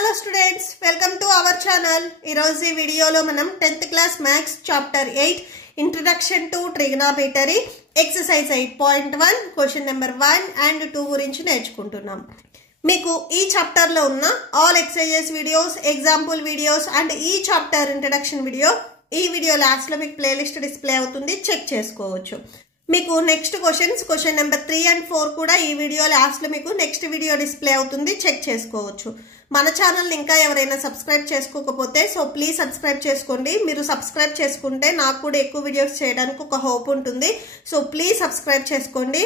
Hello students, welcome to our channel. ఈరోజు ఈ వీడియోలో మనం 10th class maths chapter 8 introduction to trigonometry exercise 8.1 question number 1 and 2 గురించి నేర్చుకుంటున్నాం. మీకు ఈ చాప్టర్ లో ఉన్న all exercises videos, example videos and ఈ చాప్టర్ ఇంట్రడక్షన్ వీడియో ఈ వీడియో లాస్ట్ లో మీకు ప్లేలిస్ట్ డిస్ప్లే అవుతుంది, చెక్ చేసుకోవచ్చు. మీకు నెక్స్ట్ క్వశ్చన్ నెంబర్ 3 అండ్ 4 కూడా ఈ వీడియో లాస్ట్ లో మీకు నెక్స్ట్ వీడియో డిస్ప్లే అవుతుంది, చెక్ చేసుకోవచ్చు. మన ఛానల్ ఇంకా ఎవరైనా సబ్స్క్రైబ్ చేసుకోకపోతే సో ప్లీజ్ సబ్స్క్రైబ్ చేసుకోండి. మీరు సబ్స్క్రైబ్ చేసుకుంటే నాకు కూడా ఎక్కువ వీడియోస్ చేయడానికి ఒక హోప్ ఉంటుంది. సో ప్లీజ్ సబ్స్క్రైబ్ చేసుకోండి.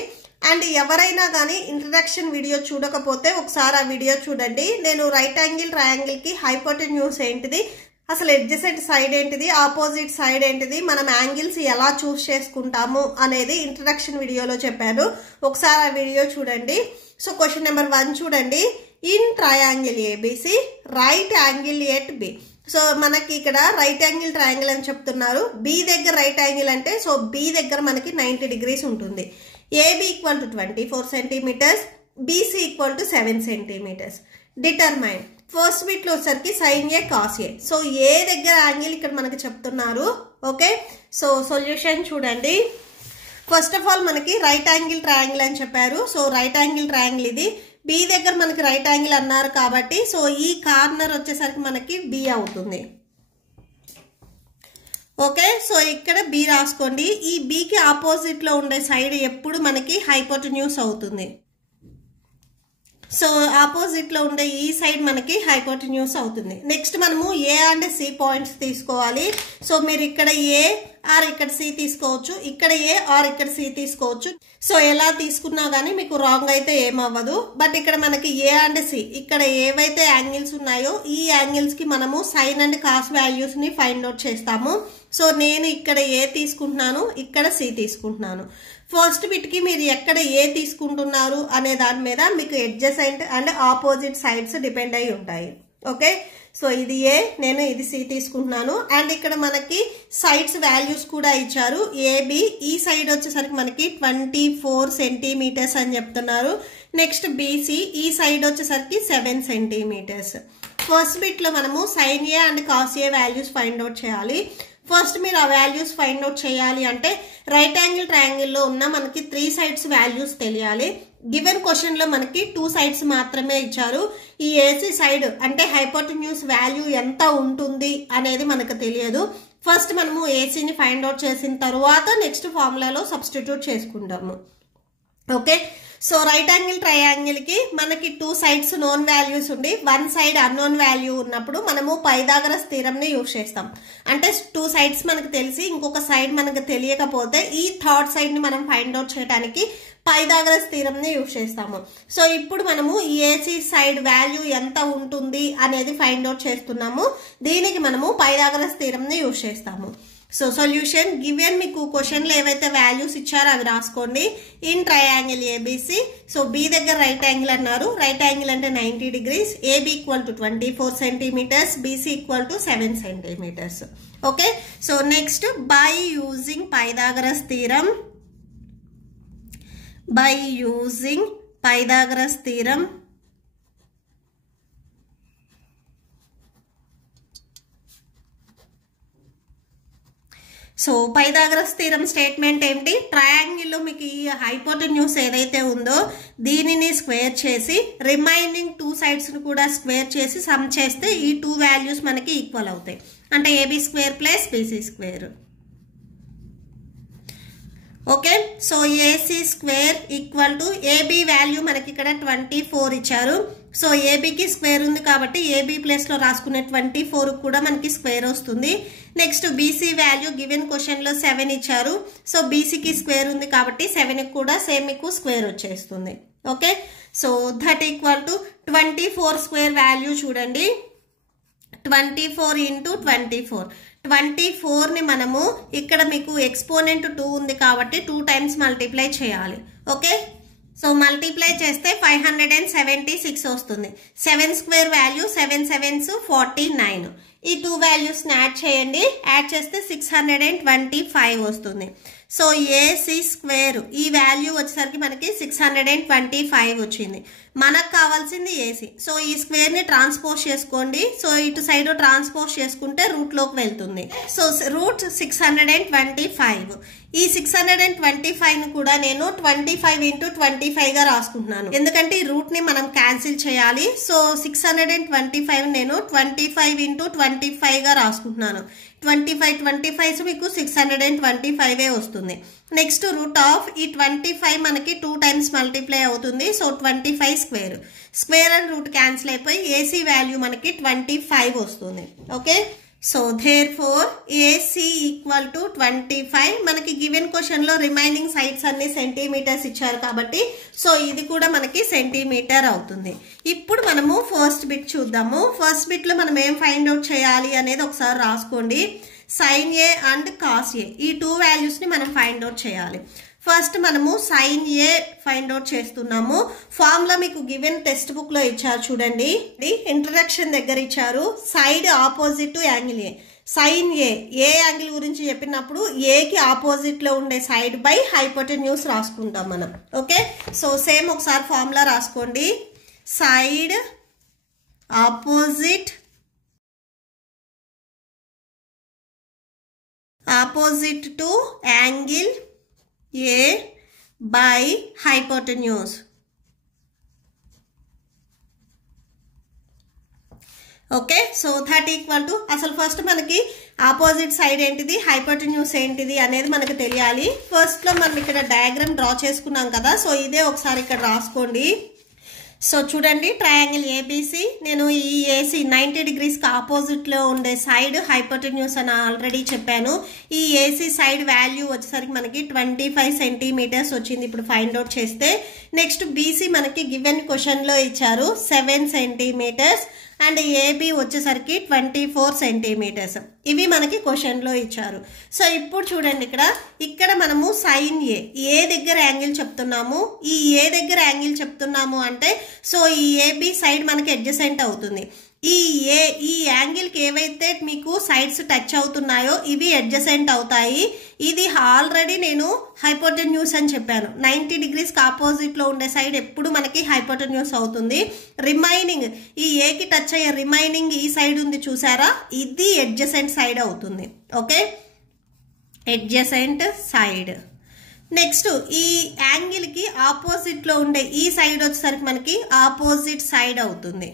అండ్ ఎవరైనా కానీ ఇంట్రడక్షన్ వీడియో చూడకపోతే ఒకసారి ఆ వీడియో చూడండి. నేను రైట్ యాంగిల్ ట్రయాంగిల్ కి హైపోటెన్యూస్ ఏంటిది, అసలు ఎడ్జసెంట్ సైడ్ ఏంటిది, ఆపోజిట్ సైడ్ ఏంటిది, మనం యాంగిల్స్ ఎలా చూస్ చేసుకుంటాము అనేది ఇంట్రడక్షన్ వీడియోలో చెప్పాను. ఒకసారి ఆ వీడియో చూడండి. సో క్వశ్చన్ నెంబర్ 1 చూడండి. In triangle ABC right angle at B. So మనకి ఇక్కడ రైట్ యాంగిల్ ట్రయాంగిల్ అని చెప్తున్నారు. బి దగ్గర రైట్ యాంగిల్ అంటే సో బి దగ్గర మనకి 90 డిగ్రీస్ ఉంటుంది. AB equal to 24 centimetres, BC equal to 7 centimetres. Determine first bit లో వచ్చరికి sine A cos A. So A దగ్గర యాంగిల్ ఇక్కడ మనకి చెప్తున్నారు. ఓకే, సో సొల్యూషన్ చూడండి. ఫస్ట్ ఆఫ్ ఆల్ మనకి రైట్ యాంగిల్ ట్రయాంగిల్ అని చెప్పారు. సో రైట్ యాంగిల్ ట్రయాంగిల్ ఇది. బి దగ్గర మనకి రైట్ యాంగిల్ అన్నారు కాబట్టి సో ఈ కార్నర్ వచ్చేసరికి మనకి బి అవుతుంది. ఓకే, సో ఇక్కడ బి రాసుకోండి. ఈ బికి ఆపోజిట్ లో ఉండే సైడ్ ఎప్పుడు మనకి హైపోటెన్యూస్ అవుతుంది. సో ఆపోజిట్ లో ఉండే ఈ సైడ్ మనకి హైపోటెన్యూస్ అవుతుంది. నెక్స్ట్ మనము ఏ అండ్ సి పాయింట్స్ తీసుకోవాలి. సో మీరు ఇక్కడ ఏ ఆర్ ఇక్కడ సి తీసుకోవచ్చు, ఇక్కడ ఏ ఆర్ ఇక్కడ సి తీసుకోవచ్చు. సో ఎలా తీసుకున్నా గానీ మీకు రాంగ్ అయితే ఏమవ్వదు. బట్ ఇక్కడ మనకి ఏ అండ్ సి ఇక్కడ ఏవైతే యాంగిల్స్ ఉన్నాయో ఈ యాంగిల్స్ కి మనము సైన్ అండ్ కాస్ వాల్యూస్ ని ఫైండ్ అవుట్ చేస్తాము. సో నేను ఇక్కడ ఏ తీసుకుంటున్నాను, ఇక్కడ సి తీసుకుంటున్నాను. ఫస్ట్ బిట్ కి మీరు ఎక్కడ ఏ తీసుకుంటున్నారు అనే దాని మీద మీకు adjacent and opposite sides depend అయి ఉంటాయి. ఓకే, సో ఇది ఏ, నేను ఇది సి తీసుకుంటున్నాను. అండ్ ఇక్కడ మనకి సైడ్స్ వాల్యూస్ కూడా ఇచ్చారు. ఏబి ఈ సైడ్ వచ్చేసరికి మనకి 24 సెంటీమీటర్స్ అని చెప్తున్నారు. నెక్స్ట్ బీసీ ఈ సైడ్ వచ్చేసరికి 7 సెంటీమీటర్స్. ఫస్ట్ బిట్ లో మనము sine A and cos A values find out చేయాలి. ఫస్ట్ మీరు ఆ వాల్యూస్ ఫైండ్ అవుట్ చేయాలి అంటే రైట్ యాంగిల్ ట్రయాంగిల్ లో ఉన్న మనకి 3 సైడ్స్ వాల్యూస్ తెలియాలి. గివెన్ క్వశ్చన్ లో మనకి 2 సైడ్స్ మాత్రమే ఇచ్చారు. ఈ ఏసీ సైడ్ అంటే హైపోటెన్యూస్ వాల్యూ ఎంత ఉంటుంది అనేది మనకు తెలియదు. ఫస్ట్ మనము ఏసీని ఫైండ్ అవుట్ చేసిన తర్వాత నెక్స్ట్ ఫార్ములాలో సబ్స్టిట్యూట్ చేసుకుంటాము. Okay, so right angle triangle కి మనకి 2 సైడ్స్ నోన్ వాల్యూస్ ఉండి 1 సైడ్ అన్నోన్ వాల్యూ ఉన్నప్పుడు మనము పైథాగరస్ థీరం ని యూజ్ చేస్తాం. అంటే 2 సైడ్స్ మనకు తెలిసి ఇంకొక సైడ్ మనకు తెలియకపోతే ఈ థర్డ్ సైడ్ ని మనం ఫైండ్ అవుట్ చేయడానికి పైథాగరస్ థీరం ని యూజ్ చేస్తాము. సో ఇప్పుడు మనము ఈ ఏసీ సైడ్ వాల్యూ ఎంత ఉంటుంది అనేది ఫైండ్ అవుట్ చేస్తున్నాము. దీనికి మనము పైథాగరస్ థీరం ని యూజ్ చేస్తాము. సో సొల్యూషన్ గివెన్ మీకు క్వశ్చన్ లో ఏవైతే వాల్యూస్ ఇచ్చారో అవి రాసుకోండి. In triangle ABC, so B దగ్గర రైట్ యాంగిల్ అన్నారు. రైట్ యాంగిల్ అంటే 90 degrees. AB equal to 24 centimetres, BC equal to 7 centimetres. Okay, so next by using Pythagoras theorem, by using Pythagoras theorem, so Pythagoras theorem statement ఏంటి, triangle లో మీకు ఈ hypotenuse ఏదైతే ఉందో దీనిని స్క్వేర్ చేసి రిమైనింగ్ 2 సైడ్స్ ను కూడా స్క్వేర్ చేసి సమ్ చేస్తే ఈ 2 వాల్యూస్ మనకి ఈక్వల్ అవుతాయి. అంటే AB square plus BC square. Okay, so AC square equal to AB value మనకి ఇక్కడ 24 ఇచ్చారు. సో ఏబీకి స్క్వేర్ ఉంది కాబట్టి ఏబీ ప్లేస్ లో రాసుకునే 24 కూడా మనకి స్క్వేర్ వస్తుంది. Next BC value given question లో 7 ఇచ్చారు. సో బీసీకి స్క్వేర్ ఉంది కాబట్టి 7 కూడా సేమ్ మీకు స్క్వేర్ వచ్చేస్తుంది. Okay, so that equal to 24 square value చూడండి. 24 ఇంటూ 24 ని మనము ఇక్కడ మీకు ఎక్స్పోనెంట్ 2 ఉంది కాబట్టి 2 టైమ్స్ మల్టిప్లై చేయాలి. ఓకే, సో మల్టిప్లై చేస్తే 576 వస్తుంది. 7 స్క్వేర్ వాల్యూ 7 7s 49. ఈ 2 వాల్యూస్ ని యాడ్ చేయండి. యాడ్ చేస్తే 625 వస్తుంది. సో ఏసీ స్క్వేర్ ఈ వాల్యూ వచ్చేసరికి మనకి 625 వచ్చింది. మనకు కావాల్సింది ఏసీ. సో ఈ స్క్వేర్ని ట్రాన్స్పోజ్ చేసుకోండి. సో ఇటు సైడ్ ట్రాన్స్పోజ్ చేసుకుంటే రూట్లోకి వెళ్తుంది. So root 625. ఈ 625ను కూడా నేను 25 × 25గా రాసుకుంటున్నాను. ఎందుకంటే ఈ రూట్ని మనం క్యాన్సిల్ చేయాలి. సో 625 నేను 25 × 25గా రాసుకుంటున్నాను. 25 మీకు 625 వస్తుంది. నెక్స్ట్ రూట్ ఆఫ్ ఈ 25 మనకి 2 టైమ్స్ మల్టిప్లై అవుతుంది. So 25 square. Square and root cancel అయిపోయి ఏసీ వాల్యూ మనకి 25 వస్తుంది. Okay, so therefore AC equal to 25. మనకి గివెన్ క్వశ్చన్ లో రిమైనింగ్ సైడ్స్ అన్ని సెంటీమీటర్స్ ఇచ్చారు కాబట్టి సో ఇది కూడా మనకి సెంటీమీటర్ అవుతుంది. ఇప్పుడు మనము ఫస్ట్ బిట్ చూద్దాము. ఫస్ట్ బిట్ లో మనం ఏం ఫైండ్ అవుట్ చేయాలి అనేది ఒకసారి రాసుకోండి. Sine A and cos A ఈ 2 వాల్యూస్ ని మనం ఫైండ్ అవుట్ చేయాలి. ఫస్ట్ మనము సైన్ ఏ ఫైండ్ అవుట్ చేస్తున్నాము. ఫార్ములా మీకు గివెన్ టెక్స్ట్ బుక్ లో ఇచ్చారు చూడండి. ఇంట్రడక్షన్ దగ్గర ఇచ్చారు side opposite to angle A. Sine A angle గురించి చెప్పినప్పుడు ఏకి ఆపోజిట్ లో ఉండే సైడ్ బై హైపోటెన్యూస్ రాసుకుంటాం మనం. ఓకే, సో సేమ్ ఒకసారి ఫార్ములా రాసుకోండి. Side opposite to angle A by hypotenuse. Okay, so that equal to అసలు ఫస్ట్ మనకి ఆపోజిట్ సైడ్ ఏంటిది, హైపోటెన్యూస్ ఏంటిది అనేది మనకు తెలియాలి. ఫస్ట్ లో మనం ఇక్కడ డయాగ్రామ్ డ్రా చేసుకున్నాం కదా. సో ఇదే ఒకసారి ఇక్కడ రాసుకోండి. సో చూడండి, ట్రయాంగిల్ ఏబిసి, నేను ఈ ఏసీ 90 డిగ్రీస్కి ఆపోజిట్లో ఉండే సైడ్ హైపోటెన్యూస్ అని ఆల్రెడీ చెప్పాను. ఈ ఏసీ సైడ్ వాల్యూ వచ్చేసరికి మనకి 25 సెంటీమీటర్స్ వచ్చింది ఇప్పుడు ఫైండ్ అవుట్ చేస్తే. నెక్స్ట్ బీసీ మనకి గివెన్ క్వశ్చన్లో ఇచ్చారు 7 సెంటీమీటర్స్ అండ్ ఏబి వచ్చేసరికి 24 సెంటీమీటర్స్. ఇవి మనకి క్వశ్చన్లో ఇచ్చారు. సో ఇప్పుడు చూడండి, ఇక్కడ మనము సైన్ ఏ దగ్గర యాంగిల్ చెప్తున్నాము. ఈ ఏ దగ్గర యాంగిల్ చెప్తున్నాము అంటే సో ఈ ఏబి సైడ్ మనకి అడ్జసెంట్ అవుతుంది. ఈ యాంగిల్కి ఏవైతే మీకు సైడ్స్ టచ్ అవుతున్నాయో ఇవి అడ్జసెంట్ అవుతాయి. ఇది ఆల్రెడీ నేను హైపోటెన్యూస్ అని చెప్పాను. 90 డిగ్రీస్కి ఆపోజిట్లో ఉండే సైడ్ ఎప్పుడు మనకి హైపోటెన్యూస్ అవుతుంది. రిమైనింగ్ ఈ ఏకి టచ్ అయ్యే రిమైనింగ్ ఈ సైడ్ ఉంది చూసారా, ఇది అడ్జసెంట్ సైడ్ అవుతుంది. Okay, adjacent side. నెక్స్ట్ ఈ యాంగిల్కి ఆపోజిట్లో ఉండే ఈ సైడ్ వచ్చేసరికి మనకి ఆపోజిట్ సైడ్ అవుతుంది.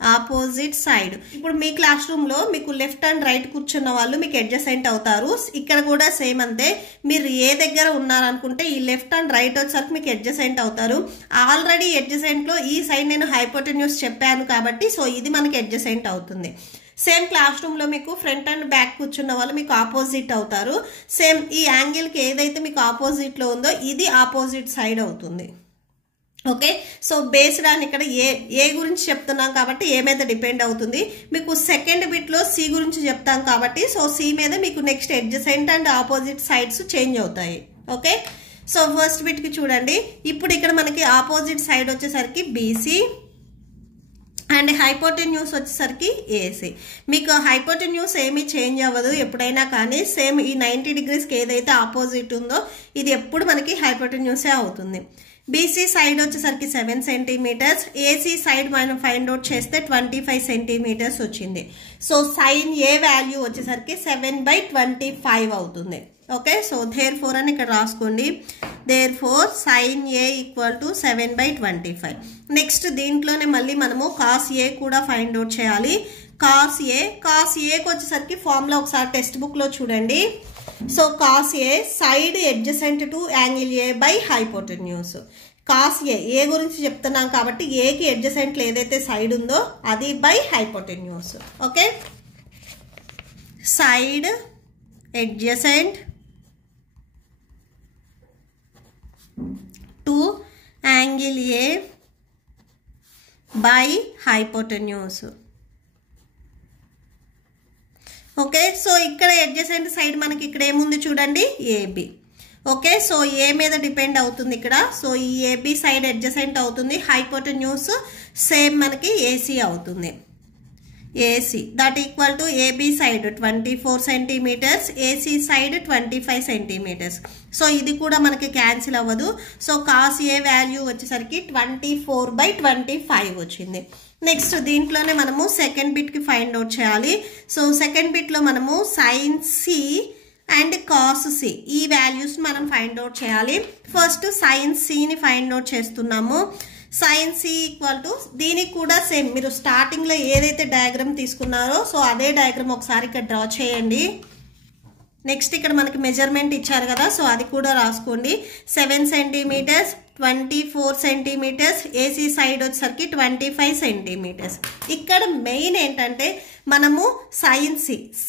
Opposite side. ఇప్పుడు మీ క్లాస్ రూమ్ లో మీకు లెఫ్ట్ అండ్ రైట్ కూర్చున్న వాళ్ళు మీకు అడ్జసెంట్ అవుతారు. ఇక్కడ కూడా సేమ్ అంతే. మీరు ఏ దగ్గర ఉన్నారనుకుంటే ఈ లెఫ్ట్ అండ్ రైట్ వచ్చేసరికి మీకు అడ్జసెంట్ అవుతారు. ఆల్రెడీ అడ్జసెంట్ లో ఈ సైడ్ నేను హైపోటెన్యూస్ చెప్పాను కాబట్టి సో ఇది మనకి అడ్జసెంట్ అవుతుంది. సేమ్ క్లాస్ రూమ్ లో మీకు ఫ్రంట్ అండ్ బ్యాక్ కూర్చున్న వాళ్ళు మీకు ఆపోజిట్ అవుతారు. సేమ్ ఈ యాంగిల్ కి ఏదైతే మీకు ఆపోజిట్ లో ఉందో ఇది ఆపోజిట్ సైడ్ అవుతుంది. ఓకే, సో బేస్డ్ ఆన్ ఇక్కడ ఏ గురించి చెప్తున్నాం కాబట్టి ఏ మీద డిపెండ్ అవుతుంది. మీకు సెకండ్ బిట్ లో సి గురించి చెప్తాం కాబట్టి సో సి మీద మీకు next adjacent and opposite sides change అవుతాయి. ఓకే, సో ఫస్ట్ బిట్ కి చూడండి. ఇప్పుడు ఇక్కడ మనకి ఆపోజిట్ సైడ్ వచ్చేసరికి బీసీ అండ్ హైపోటెన్యూస్ వచ్చేసరికి ఏసీ. మీకు హైపోటెన్యూస్ ఏమీ చేంజ్ అవ్వదు ఎప్పుడైనా కానీ. సేమ్ ఈ 90 డిగ్రీస్కి ఏదైతే ఆపోజిట్ ఉందో ఇది ఎప్పుడు మనకి హైపోటెన్యూసే అవుతుంది. బీసీ సైడ్ వచ్చేసరికి 7 సెంటీమీటర్స్. ఏసీ సైడ్ మనం ఫైండ్ అవుట్ చేస్తే 25 సెంటీమీటర్స్ వచ్చింది. సో సైన్ ఏ వాల్యూ వచ్చేసరికి 7/25 అవుతుంది. ఓకే, సో దేర్ ఫోర్ అని ఇక్కడ రాసుకోండి. Therefore sine A equal to 7/25. Next దీంట్లోనే మళ్ళీ మనము కాస్ ఏ కూడా ఫైండ్ అవుట్ చేయాలి. కాస్ ఏకి వచ్చేసరికి ఫార్ములా ఒకసారి టెక్స్ట్ బుక్ లో చూడండి. So cos A side adjacent to angle A by hypotenuse. Cos A గురించి చెప్తున్నాం కాబట్టి ఏకి అడ్జసెంట్ ఏదైతే సైడ్ ఉందో అది by hypotenuse. Okay, side adjacent to angle A by hypotenuse. Okay, so ఇక్కడ అడ్జసెంట్ సైడ్ మనకి ఇక్కడ ఏముంది చూడండి, ఏబి. ఓకే, సో ఏ మీద డిపెండ్ అవుతుంది ఇక్కడ. సో ఈ ఏబి సైడ్ అడ్జసెంట్ అవుతుంది. హైపోటెన్యూస్ సేమ్ మనకి ఏసీ అవుతుంది. AC that equal to AB side 24 centimeters, AC side 25 centimeters. So ఇది కూడా మనకి క్యాన్సిల్ అవ్వదు. సో cos A వాల్యూ వచ్చేసరికి 24/25 వచ్చింది. నెక్స్ట్ దీంట్లోనే మనము సెకండ్ బిట్కి ఫైండ్ అవుట్ చేయాలి. సో సెకండ్ బిట్లో మనము sin C and cos C ఈ వాల్యూస్ మనం ఫైండ్ అవుట్ చేయాలి. ఫస్ట్ sin Cని ఫైండ్ అవుట్ చేస్తున్నాము. sin C ఈక్వల్ టు దీనికి కూడా సేమ్ మీరు స్టార్టింగ్లో ఏదైతే డయాగ్రామ్ తీసుకున్నారో సో అదే డయాగ్రామ్ ఒకసారి ఇక్కడ డ్రా చేయండి. నెక్స్ట్ ఇక్కడ మనకి మెజర్మెంట్ ఇచ్చారు కదా, సో అది కూడా రాసుకోండి. 7 సెంటీమీటర్స్, 24 సెంటీమీటర్స్, ఏసీ సైడ్ వచ్చేసరికి 25 సెంటీమీటర్స్. ఇక్కడ మెయిన్ ఏంటంటే మనము sin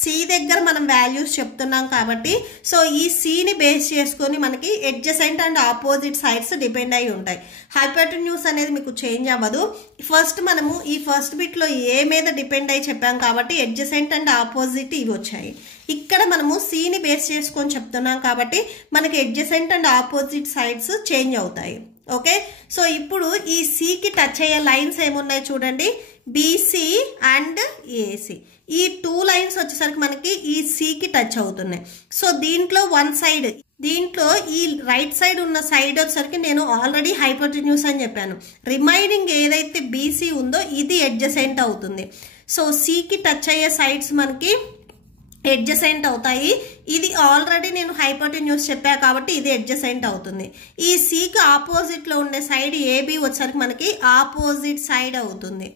C దగ్గర మనం వాల్యూస్ చెప్తున్నాం కాబట్టి సో ఈ Cని బేస్ చేసుకొని మనకి adjacent and opposite sides depend అయి ఉంటాయి. హైపోటెన్యూస్ అనేది మీకు చేంజ్ అవ్వదు. ఫస్ట్ మనము ఈ ఫస్ట్ బిట్లో ఏ మీద డిపెండ్ అయి చెప్పాం కాబట్టి అడ్జసెంట్ అండ్ ఆపోజిట్ ఇవి వచ్చాయి. ఇక్కడ మనము Cని బేస్ చేసుకొని చెప్తున్నాం కాబట్టి మనకి adjacent and opposite sides change అవుతాయి. ఓకే, సో ఇప్పుడు ఈ Cకి టచ్ అయ్యే లైన్స్ ఏమున్నాయి చూడండి, BC అండ్ AC. ఈ 2 లైన్స్ వచ్చేసరికి మనకి ఈ Cకి టచ్ అవుతున్నాయి. సో దీంట్లో వన్ సైడ్, దీంట్లో ఈ రైట్ సైడ్ ఉన్న సైడ్ వచ్చేసరికి నేను ఆల్రెడీ హైపోటెన్యూస్ అని చెప్పాను. రిమైనింగ్ ఏదైతే BC ఉందో ఇది అడ్జసెంట్ అవుతుంది. సో Cకి టచ్ అయ్యే సైడ్స్ మనకి అడ్జసెంట్ అవుతాయి. ఇది ఆల్రెడీ నేను హైపోటెన్యూస్ చెప్పా కాబట్టి ఇది అడ్జసెంట్ అవుతుంది. ఈ Cకి ఆపోజిట్లో ఉండే సైడ్ AB వచ్చేసరికి మనకి ఆపోజిట్ సైడ్ అవుతుంది.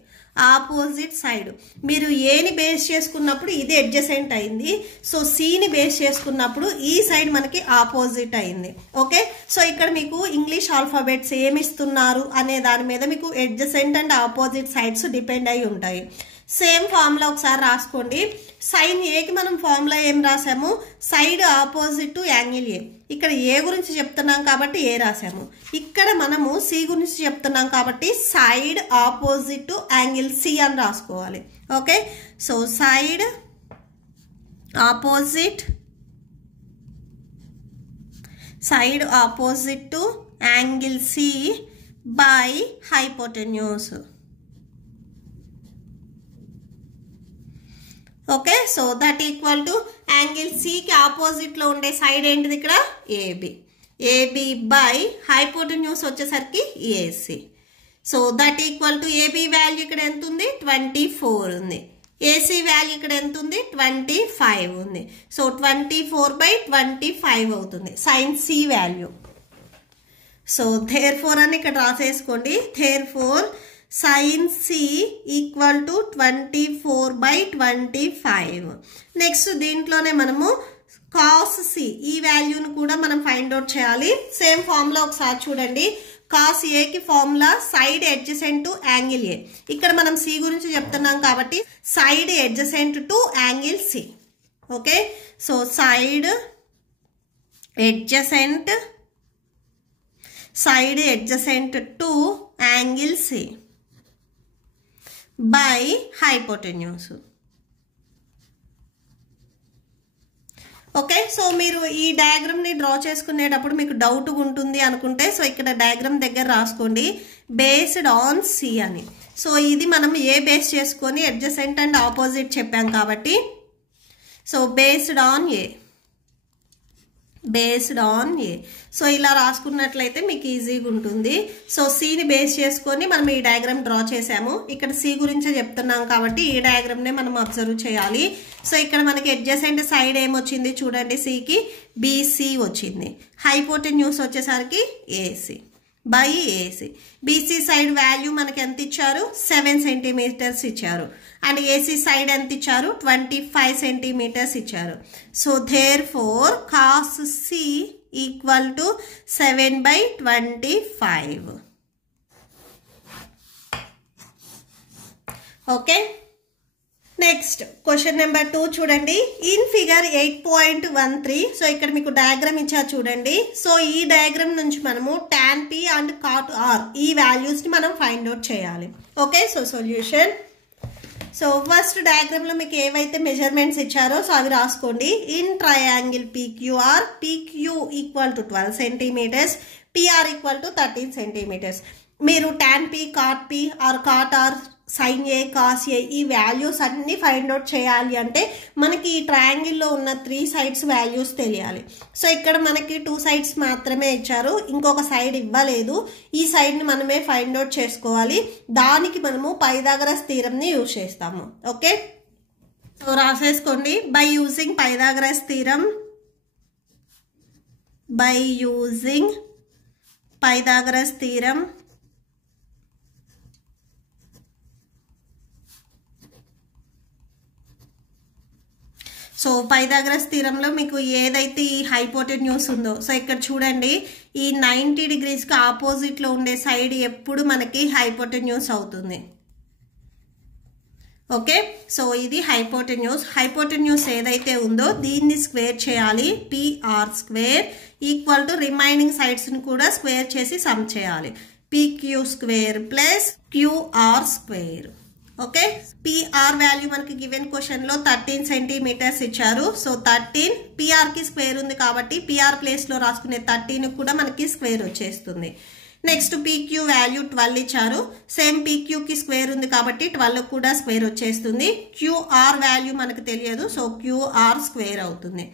ఆపోజిట్ సైడ్ మీరు ఏని బేస్ చేసుకున్నప్పుడు ఇది అడ్జసెంట్ అయింది. సో Cని బేస్ చేసుకున్నప్పుడు ఈ సైడ్ మనకి ఆపోజిట్ అయింది. ఓకే, సో ఇక్కడ మీకు ఇంగ్లీష్ ఆల్ఫాబెట్స్ ఏమి ఇస్తున్నారు అనే దాని మీద మీకు adjacent and opposite sides depend అయి ఉంటాయి. సేమ్ ఫార్ములా ఒకసారి రాసుకోండి. sin Aకి మనం ఫార్ములా ఏం రాసాము, side opposite to angle A. ఇక్కడ A గురించి చెప్తున్నాం కాబట్టి A రాసాము. ఇక్కడ మనము C గురించి చెప్తున్నాం కాబట్టి side opposite to angle C అని రాసుకోవాలి. Okay, so side opposite to angle C by hypotenuse. Okay, so that equal to angle Cకి ఆపోజిట్లో ఉండే సైడ్ ఏంటిది ఇక్కడ AB బై హైపోటెన్యూస్ వచ్చేసరికి AC. So that equal to AB value ఇక్కడ ఎంత ఉంది, 24 ఉంది. AC వాల్యూ ఇక్కడ ఎంత ఉంది, 25 ఉంది. సో 24/25 అవుతుంది sin C value. So therefore అని ఇక్కడ రాసేసుకోండి. therefore sin C equal to 24/25. Next దీంట్లోనే మనము cos C ఈ వాల్యూను కూడా మనం ఫైండ్ అవుట్ చేయాలి. సేమ్ ఫార్ములా ఒకసారి చూడండి. cos Aకి ఫార్ములా side adjacent to angle A. ఇక్కడ మనం C గురించి చెప్తున్నాం కాబట్టి side adjacent to angle C. Okay, so side adjacent to angle C by hypotenuse. Okay, so మీరు ఈ డయాగ్రామ్ని డ్రా చేసుకునేటప్పుడు మీకు డౌట్ ఉంటుంది అనుకుంటే సో ఇక్కడ డయాగ్రామ్ దగ్గర రాసుకోండి బేస్డ్ ఆన్ C అని. సో ఇది మనం ఏ బేస్ చేసుకొని అడ్జసెంట్ అండ్ ఆపోజిట్ చెప్పాం కాబట్టి so based on a. So ఇలా రాసుకున్నట్లయితే మీకు ఈజీగా ఉంటుంది. సో Cని బేస్ చేసుకొని మనం ఈ డయాగ్రామ్ డ్రా చేసాము. ఇక్కడ C గురించే చెప్తున్నాం కాబట్టి ఈ డయాగ్రామ్నే మనం అబ్జర్వ్ చేయాలి. సో ఇక్కడ మనకి అడ్జసెంట్ సైడ్ ఏమొచ్చింది చూడండి, Cకి BC వచ్చింది. హైపోటెన్యూస్ వచ్చేసరికి AC by AC. BC side value మనకి ఎంత ఇచ్చారు, 7 సెంటీమీటర్స్ ఇచ్చారు. అండ్ AC సైడ్ ఎంత ఇచ్చారు, 25 సెంటీమీటర్స్ ఇచ్చారు. So therefore cos C equal to 7/25. Okay, next question number 2 చూడండి. ఇన్ ఫిగర్ 8.13 సో ఇక్కడ మీకు డయాగ్రామ్ ఇచ్చారు చూడండి. సో ఈ డయాగ్రామ్ నుంచి మనము tan P and cot R ఈ వాల్యూస్ని మనం ఫైండ్ అవుట్ చేయాలి. Okay, so solution. So first డయాగ్రామ్లో మీకు ఏవైతే మెజర్మెంట్స్ ఇచ్చారో సో అవి రాసుకోండి. In triangle PQR PQ equal to 12 centimeters, PR equal to 13 centimeters. మీరు tan P cot P or cot R sin A cos A ఈ values అన్ని ఫైండ్ అవుట్ చేయాలి అంటే మనకి ఈ ట్రయాంగిల్లో ఉన్న 3 సైడ్స్ వాల్యూస్ తెలియాలి. సో ఇక్కడ మనకి 2 సైడ్స్ మాత్రమే ఇచ్చారు, ఇంకొక సైడ్ ఇవ్వలేదు. ఈ సైడ్ని మనమే ఫైండ్ అవుట్ చేసుకోవాలి. దానికి మనము పైథాగరస్ థీరంని యూజ్ చేస్తాము. ఓకే, సో రాసేసుకోండి. By using Pythagoras theorem, by using Pythagoras theorem, so Pythagoras థీరంలో మీకు ఏదైతే ఈ హైపోటెన్యూస్ ఉందో, సో ఇక్కడ చూడండి ఈ 90 డిగ్రీస్కి ఆపోజిట్లో ఉండే సైడ్ ఎప్పుడు మనకి హైపోటెన్యూస్ అవుతుంది. ఓకే, సో ఇది హైపోటెన్యూస్ ఏదైతే ఉందో దీన్ని స్క్వేర్ చేయాలి. PR square equal to remaining సైడ్స్ని కూడా స్క్వేర్ చేసి సమ్ చేయాలి. PQ square plus QR square. Okay, PR value మనకి గివెన్ క్వశ్చన్లో 13 సెంటీమీటర్స్ ఇచ్చారు. సో 13 PRకి స్క్వేర్ ఉంది కాబట్టి PR ప్లేస్లో రాసుకునే 13 కూడా మనకి స్క్వేర్ వచ్చేస్తుంది. నెక్స్ట్ PQ వాల్యూ 12 ఇచ్చారు. సేమ్ PQకి స్క్వేర్ ఉంది కాబట్టి 12 కూడా స్క్వేర్ వచ్చేస్తుంది. QR వాల్యూ మనకు తెలియదు, సో QR స్క్వేర్ అవుతుంది.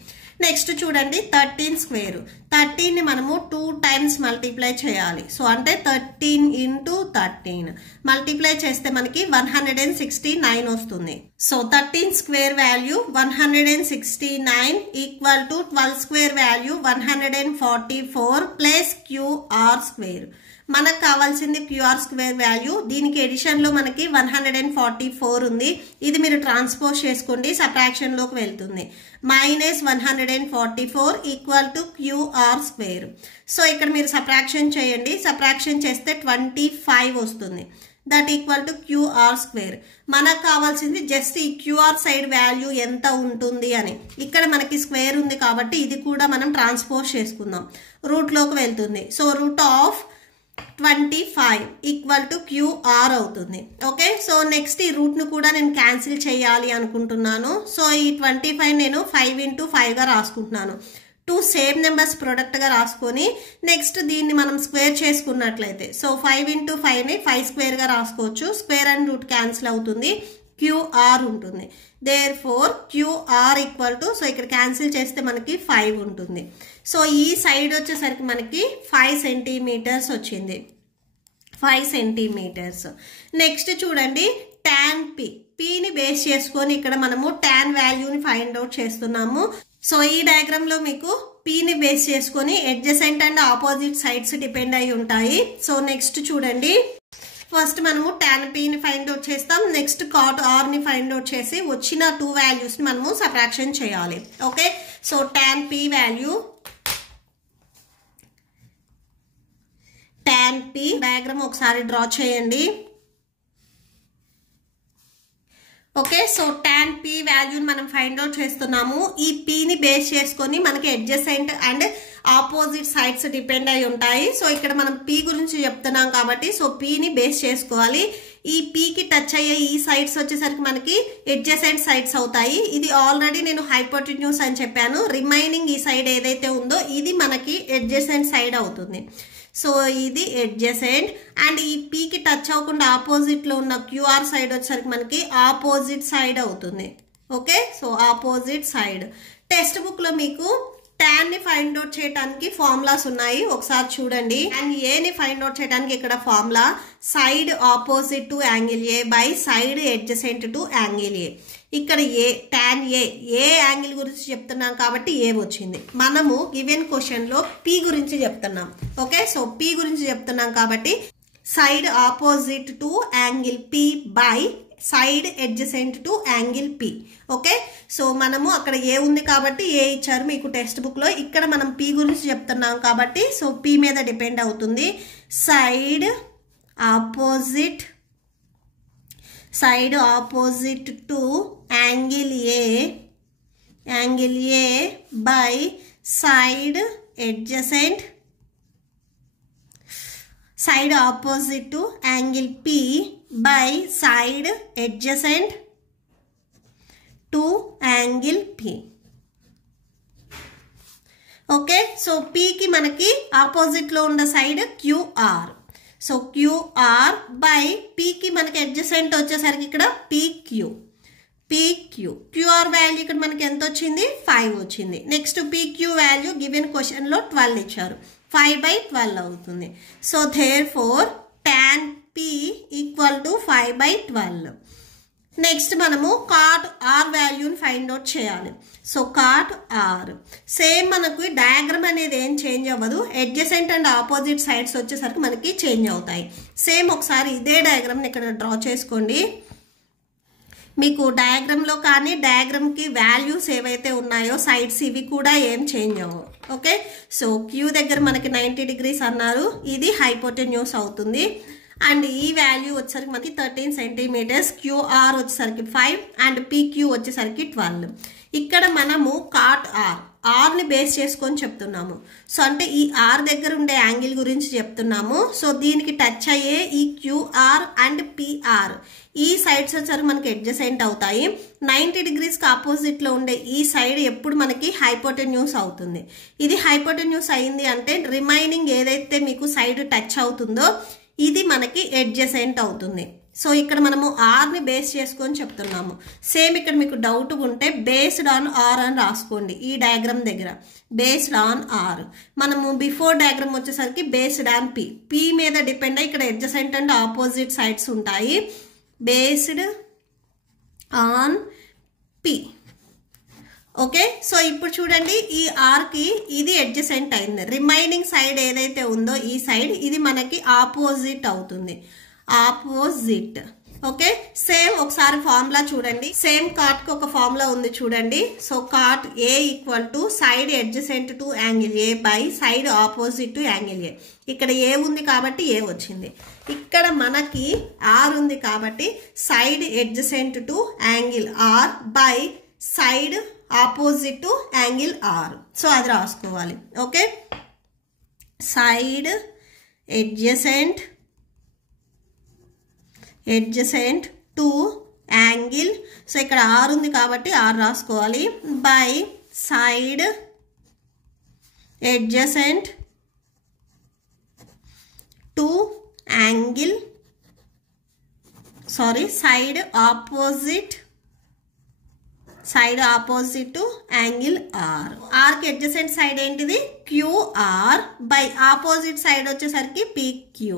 నెక్స్ట్ చూడండి 13 స్క్వేర్, 13ని మనము 2 టైమ్స్ మల్టిప్లై చేయాలి. సో అంటే 13 ఇంటూ 13 మల్టిప్లై చేస్తే మనకి 169 వస్తుంది. So 13 square value 169 equal to 12 square value 144 plus QR square. మనకు కావాల్సింది QR స్క్వేర్ వాల్యూ. దీనికి ఎడిషన్లో మనకి 144 ఉంది. ఇది మీరు ట్రాన్స్పోజ్ చేసుకోండి, సబ్ట్రాక్షన్లోకి వెళ్తుంది. -144 equal to QR square. So ఇక్కడ మీరు సబ్ట్రాక్షన్ చేయండి, సబ్ట్రాక్షన్ చేస్తే 25 వస్తుంది. That equal to QR square. మనకు కావాల్సింది జస్ట్ ఈ QR సైడ్ వాల్యూ ఎంత ఉంటుంది అని. ఇక్కడ మనకి స్క్వేర్ ఉంది కాబట్టి ఇది కూడా మనం ట్రాన్స్పోజ్ చేసుకుందాం, రూట్లోకి వెళ్తుంది. So root of 25 equal to QR అవుతుంది. ఓకే, సో నెక్స్ట్ ఈ రూట్ను కూడా నేను క్యాన్సిల్ చేయాలి అనుకుంటున్నాను. సో ఈ 25 నేను 5 ఇంటూ 5గా రాసుకుంటున్నాను. 2 సేమ్ నెంబర్స్ ప్రొడక్ట్గా రాసుకొని నెక్స్ట్ దీన్ని మనం స్క్వేర్ చేసుకున్నట్లయితే సో 5 ఇంటూ 5ని 5 స్క్వేర్గా రాసుకోవచ్చు. స్క్వేర్ అండ్ రూట్ క్యాన్సిల్ అవుతుంది, QR ఉంటుంది. Therefore QR equal to, so ఇక్కడ క్యాన్సిల్ చేస్తే మనకి 5 ఉంటుంది. సో ఈ సైడ్ వచ్చేసరికి మనకి 5 సెంటీమీటర్స్ వచ్చింది, 5 సెంటీమీటర్స్. నెక్స్ట్ చూడండి tan Pని బేస్ చేసుకొని ఇక్కడ మనము tan వాల్యూని ఫైండ్ అవుట్ చేస్తున్నాము. సో ఈ డయాగ్రామ్ లో మీకు Pని బేస్ చేసుకొని adjacent and opposite sides depend అయి ఉంటాయి. సో నెక్స్ట్ చూడండి, ఫస్ట్ మనము tan Pని ఫైండ్ అవుట్ చేస్తాం. నెక్స్ట్ cot Rని ఫైండ్ అవుట్ చేసి వచ్చిన 2 వాల్యూస్ని మనము సబ్ట్రాక్షన్ చేయాలి. Okay, so tan P value, tan P diagram ఒకసారి డ్రా చేయండి. ఓకే, సో tan P వాల్యూని మనం ఫైండ్ అవుట్ చేస్తున్నాము. ఈ Pని బేస్ చేసుకొని మనకి adjacent and opposite sides depend అయి ఉంటాయి. సో ఇక్కడ మనం P గురించి చెప్తున్నాం కాబట్టి సో Pని బేస్ చేసుకోవాలి. ఈ Pకి టచ్ అయ్యే ఈ సైడ్స్ వచ్చేసరికి మనకి అడ్జసెంట్ సైడ్స్ అవుతాయి. ఇది ఆల్రెడీ నేను హైపోటెన్యూస్ అని చెప్పాను. రిమైనింగ్ ఈ సైడ్ ఏదైతే ఉందో ఇది మనకి అడ్జసెంట్ సైడ్ అవుతుంది. సో ఇది అడ్జసెంట్ అండ్ ఈ Pకి టచ్ అవ్వకుండా ఆపోజిట్లో ఉన్న QR సైడ్ వచ్చేసరికి మనకి ఆపోజిట్ సైడ్ అవుతుంది. Okay, so opposite side. Text బుక్లో మీకు tan ని ఫైండ్ అవుట్ చేయడానికి ఫార్ములాస్ ఉన్నాయి, ఒకసారి చూడండి. అండ్ Aని ఫైండ్ అవుట్ చేయడానికి ఇక్కడ formula side opposite to angle A by side adjacent to angle A. ఇక్కడ tan A యాంగిల్ గురించి చెప్తున్నాం కాబట్టి A వచ్చింది. మనము గివెన్ క్వశ్చన్లో P గురించి చెప్తున్నాం. ఓకే, సో P గురించి చెప్తున్నాం కాబట్టి side opposite to angle P by side adjacent to angle P. Okay, so మనము అక్కడ A ఉంది కాబట్టి A ఇచ్చారు మీకు టెక్స్ట్ బుక్లో. ఇక్కడ మనం P గురించి చెప్తున్నాం కాబట్టి సో P మీద డిపెండ్ అవుతుంది. Side opposite to angle A by side adjacent, side opposite to angle P by side adjacent to angle P. Okay, so Pకి మనకి ఆపోజిట్లో ఉన్న side QR. So QR by పీకి మనకి అడ్జసెంట్ వచ్చేసరికి ఇక్కడ పీక్యూ. క్యూఆర్ వాల్యూ ఇక్కడ మనకి ఎంత వచ్చింది 5 వచ్చింది. నెక్స్ట్ పీక్యూ వాల్యూ గివెన్ క్వశ్చన్లో 12 ఇచ్చారు, 5/12 అవుతుంది. So therefore tan p equal to 5/12. Next మనము కాట్ ఆర్ వాల్యూని ఫైండ్ అవుట్ చేయాలి. సో కాట్ ఆర్ సేమ్ మనకు డయాగ్రామ్ అనేది ఏం చేంజ్ అవ్వదు, అడ్జసెంట్ అండ్ ఆపోజిట్ సైడ్స్ వచ్చేసరికి మనకి చేంజ్ అవుతాయి. సేమ్ ఒకసారి ఇదే డయాగ్రామ్ని ఇక్కడ డ్రా చేసుకోండి. మీకు డయాగ్రామ్లో కానీ డయాగ్రామ్కి వాల్యూస్ ఏవైతే ఉన్నాయో సైడ్స్ ఇవి కూడా ఏం చేంజ్ అవ్వవు. ఓకే, సో క్యూ దగ్గర మనకి 90 degrees అన్నారు, ఇది హైపోటెన్యూస్ అవుతుంది. అండ్ ఈ వాల్యూ వచ్చేసరికి మనకి 13 centimeters, క్యూఆర్ వచ్చేసరికి 5 అండ్ పీక్యూ వచ్చేసరికి 12. ఇక్కడ మనము కాట్ ఆర్ని బేస్ చేసుకొని చెప్తున్నాము. సో అంటే ఈ ఆర్ దగ్గర ఉండే యాంగిల్ గురించి చెప్తున్నాము. సో దీనికి టచ్ అయ్యే ఈ క్యూఆర్ అండ్ పిఆర్ ఈ సైడ్స్ వచ్చేసరికి మనకి అడ్జసెంట్ అవుతాయి. 90 degreesకి ఆపోజిట్లో ఉండే ఈ సైడ్ ఎప్పుడు మనకి హైపోటెన్యూస్ అవుతుంది. ఇది హైపోటెన్యూస్ అయింది అంటే రిమైనింగ్ ఏదైతే మీకు సైడ్ టచ్ అవుతుందో ఇది మనకి అడ్జసెంట్ అవుతుంది. సో ఇక్కడ మనము ఆర్ని బేస్ చేసుకొని చెప్తున్నాము. సేమ్ ఇక్కడ మీకు డౌట్ ఉంటే బేస్డ్ ఆన్ ఆర్ అని రాసుకోండి. ఈ డయాగ్రామ్ దగ్గర బేస్డ్ ఆన్ ఆర్, మనము బిఫోర్ డయాగ్రామ్ వచ్చేసరికి బేస్డ్ ఆన్ పి మీద డిపెండ్ అయ్యి ఇక్కడ అడ్జసెంట్ అండ్ ఆపోజిట్ సైడ్స్ ఉంటాయి. Based on P. Okay, so ఇప్పుడు చూడండి ఈ ఆర్కి ఇది అడ్జసెంట్ అయింది. రిమైనింగ్ సైడ్ ఏదైతే ఉందో ఈ సైడ్ ఇది మనకి ఆపోజిట్ అవుతుంది, ఆపోజిట్. ఓకే, సేమ్ ఒకసారి ఫార్ములా చూడండి. సేమ్ కాట్కి ఒక ఫార్ములా ఉంది చూడండి. So cot A equal to side adjacent to angle A by side opposite to angle A. ఇక్కడ ఏ ఉంది కాబట్టి ఏ వచ్చింది, ఇక్కడ మనకి ఆర్ ఉంది కాబట్టి side adjacent to angle R by side opposite to angle R. So అది రాసుకోవాలి. Okay, side adjacent to angle, so ఇక్కడ ఆర్ ఉంది కాబట్టి ఆర్ రాసుకోవాలి, by side adjacent to angle, side opposite to angle R. ఆర్కి adjacent side ఏంటిది QR by opposite side వచ్చేసరికి PQ.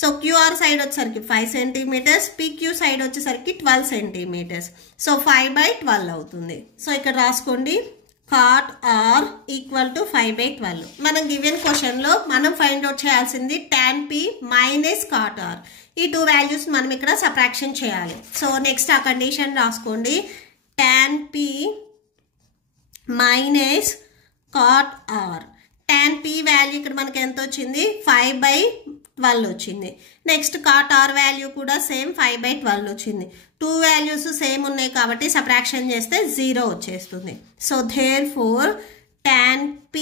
So QR side వచ్చేసరికి 5 centimeters, పీక్యూ సైడ్ వచ్చేసరికి 12 centimeters. So 5/12 అవుతుంది. సో ఇక్కడ రాసుకోండి కాట్ ఆర్ ఈక్వల్ టు 5/12. మనం గివెన్ క్వశ్చన్లో మనం ఫైండ్ అవుట్ చేయాల్సింది tan p minus cot R. ఈ 2 వాల్యూస్ మనం ఇక్కడ సబ్ట్రాక్షన్ చేయాలి. సో నెక్స్ట్ ఆ కండిషన్ రాసుకోండి, tan p minus cot R. tan p value ఇక్కడ మనకి ఎంత వచ్చింది 5/12 వచ్చింది. నెక్స్ట్ కాట్ ఆర్ వాల్యూ కూడా సేమ్ 5/12 వచ్చింది. 2 వాల్యూస్ సేమ్ ఉన్నాయి కాబట్టి సబ్ట్రాక్షన్ చేస్తే 0 వచ్చేస్తుంది. So therefore tan p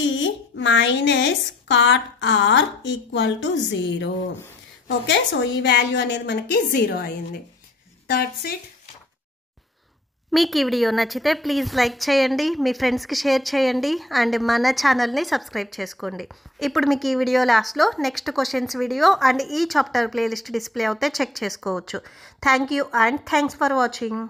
minus cot R equal to 0. Okay, so ఈ వాల్యూ అనేది మనకి 0 అయింది. That's it. మీకు ఈ వీడియో నచ్చితే ప్లీజ్ లైక్ చేయండి, మీ ఫ్రెండ్స్కి షేర్ చేయండి అండ్ మన ఛానల్ని సబ్స్క్రైబ్ చేసుకోండి. ఇప్పుడు మీకు ఈ వీడియో లాస్ట్లో నెక్స్ట్ క్వశ్చన్స్ వీడియో అండ్ ఈ చాప్టర్ ప్లేలిస్ట్ డిస్ప్లే అవుతే చెక్ చేసుకోవచ్చు. Thank you and thanks for watching.